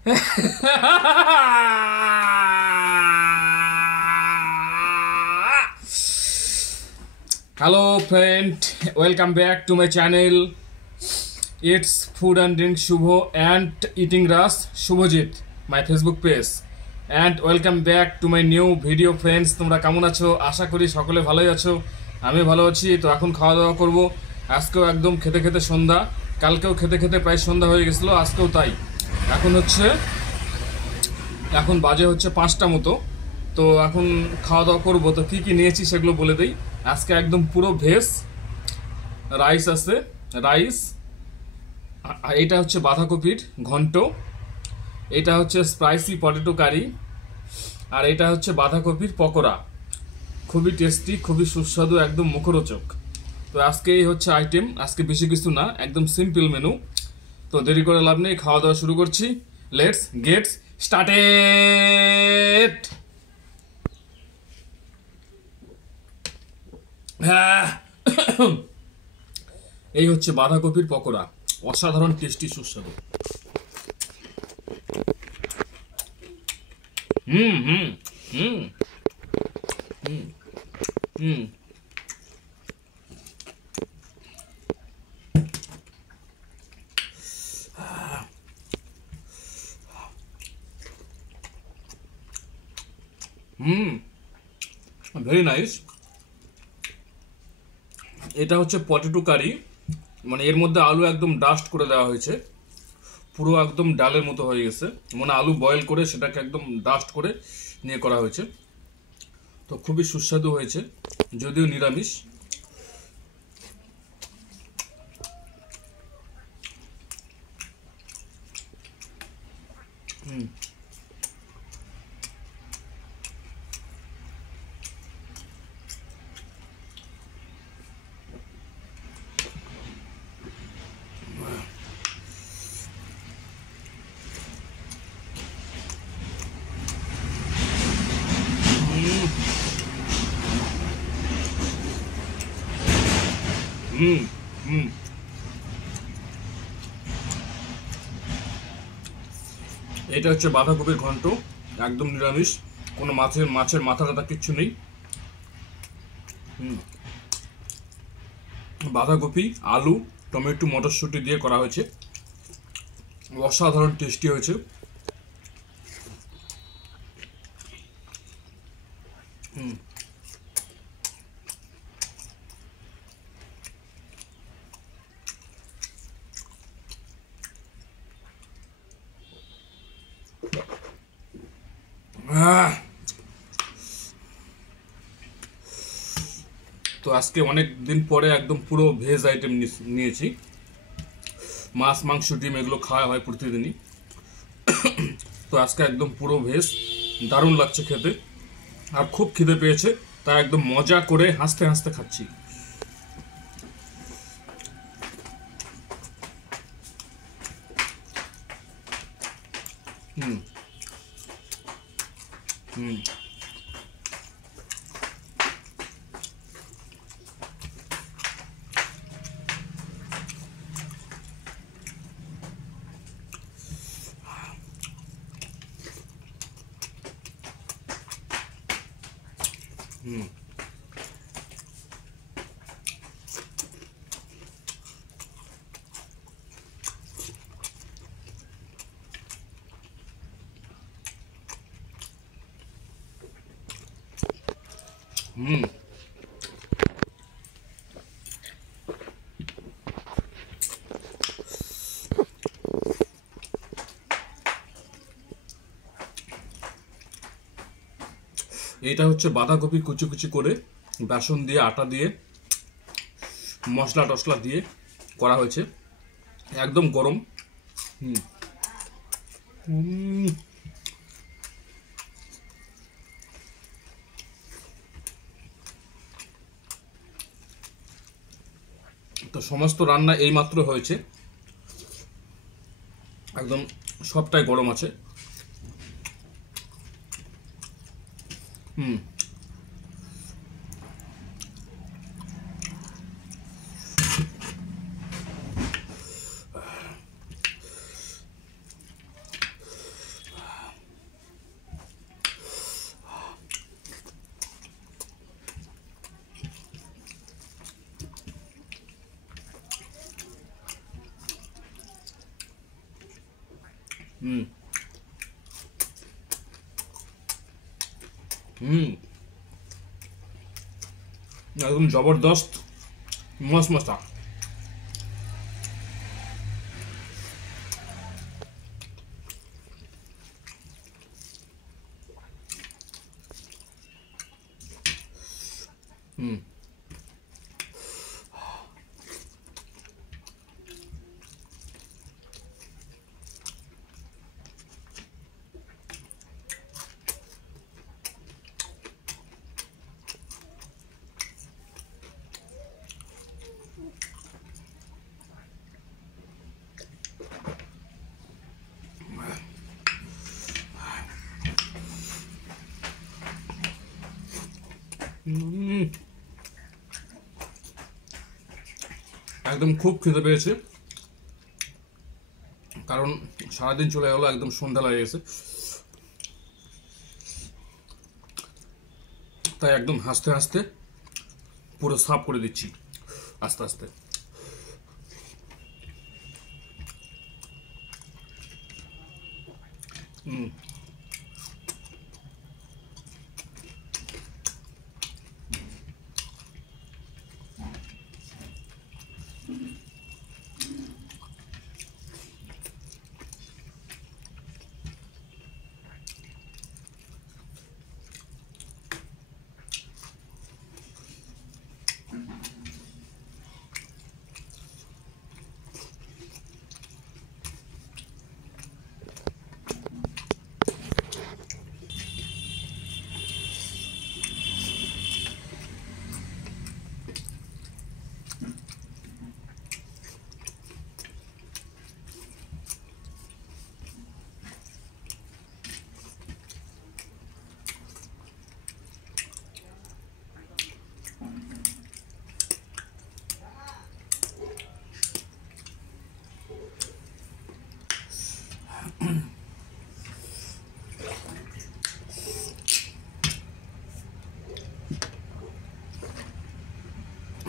Hello friend, welcome back to my channel. It's Food and Drink Shubho and Eating Ras Shubhojit, my Facebook page. And welcome back to my new video friends. তোমরা কেমন আছো? আশা করি সকলে ভালোই আছো। আমি ভালো আছি। তো এখন খাওয়া দাওয়া করব। আজকেও একদম খেতে খেতে সন্ধ্যা, কালকেও খেতে খেতে প্রায় সন্ধ্যা হয়ে গেছিল, আজকেও তাই। এখন বাজে হচ্ছে 5টা মতো। তো এখন খাওয়া দাওয়া করবো। তো কী কী নিয়েছি সেগুলো বলে দিই। আজকে একদম পুরো ভেজ রাইস আছে, রাইস। এটা হচ্ছে বাঁধাকপির ঘন্ট, এটা হচ্ছে স্পাইসি পটেটো কারি, আর এটা হচ্ছে বাঁধাকপির পকোড়া। খুবই টেস্টি, খুবই সুস্বাদু, একদম মুখরোচক। তো আজকে এই হচ্ছে আইটেম, আজকে বেশি কিছু না, একদম সিম্পল মেনু। তো দেরি করে লাভ নেই, খাওয়া দাওয়া শুরু করছি। Let's get started. হ্যাঁ, এই হচ্ছে বাঁধাকপির পকোড়া, অসাধারণ টেস্টি, সুস্বাদু। হুম হুম হুম হুম হুম হুম ভেরি নাইস। এটা হচ্ছে পটেটো কারি, মানে এর মধ্যে আলু একদম ডাস্ট করে দেওয়া হয়েছে, পুরো একদম ডালের মতো হয়ে গেছে, মানে আলু বয়েল করে সেটাকে একদম ডাস্ট করে নিয়ে করা হয়েছে। তো খুবই সুস্বাদু হয়েছে, যদিও নিরামিষ। হুম হুম হুম এটা হচ্ছে বাঁধাকপির ঘন্ট, একদম নিরামিষ, কোনো মাছের মাথা টাথা কিচ্ছু নেই। হুম বাঁধাকপি, আলু, টমেটো, মটরশুঁটি দিয়ে করা হয়েছে, অসাধারণ টেস্টি হয়েছে। হুম আহ! তো আজকে অনেক দিন পরে একদম পুরো ভেজ আইটেম নিয়েছি। মাছ, মাংস, ডিম এগুলো খাওয়া হয় প্রতিদিনই। তো আজকে একদম পুরো ভেজ, দারুণ লাগছে খেতে, আর খুব খিদে পেয়েছে, তাই একদম মজা করে হাসতে হাসতে খাচ্ছি। হুম হুম হুম হুম এটা হচ্ছে বাঁধাকপি কুচি কুচি করে বেসন দিয়ে, আটা দিয়ে, মশলা টশলা দিয়ে করা হয়েছে, একদম গরম। হুম হুম তো সমস্ত রান্না এইমাত্র হয়েছে, একদম সবটাই গরম আছে। হুম হুম হুম একদম জবরদস্ত, মস্ত মস্তা। হুম হুম, একদম খুব খিদে পেয়েছে, কারণ সারাদিন চলে গেলো, একদম সন্ধ্যা লেগে গেছে, তাই একদম হাসতে হাসতে পুরো সাফ করে দিচ্ছি আস্তে আস্তে। হুম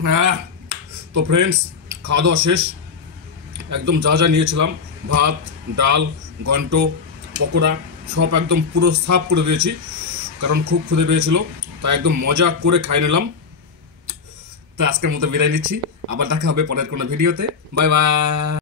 আহ, তো ফ্রেন্ডস, খাওয়া দাওয়া শেষ, একদম যা যা নিয়েছিলাম, ভাত, ডাল, ঘন্ট, পকোড়া, সব একদম পুরো সাফ করে দিয়েছি, কারণ খুব ক্ষুদে পেয়েছিল, তাই একদম মজা করে খাই নিলাম। তো আজকের মতো বিদায় নিচ্ছি, আবার দেখা হবে পরের কোনো ভিডিওতে। Bye bye.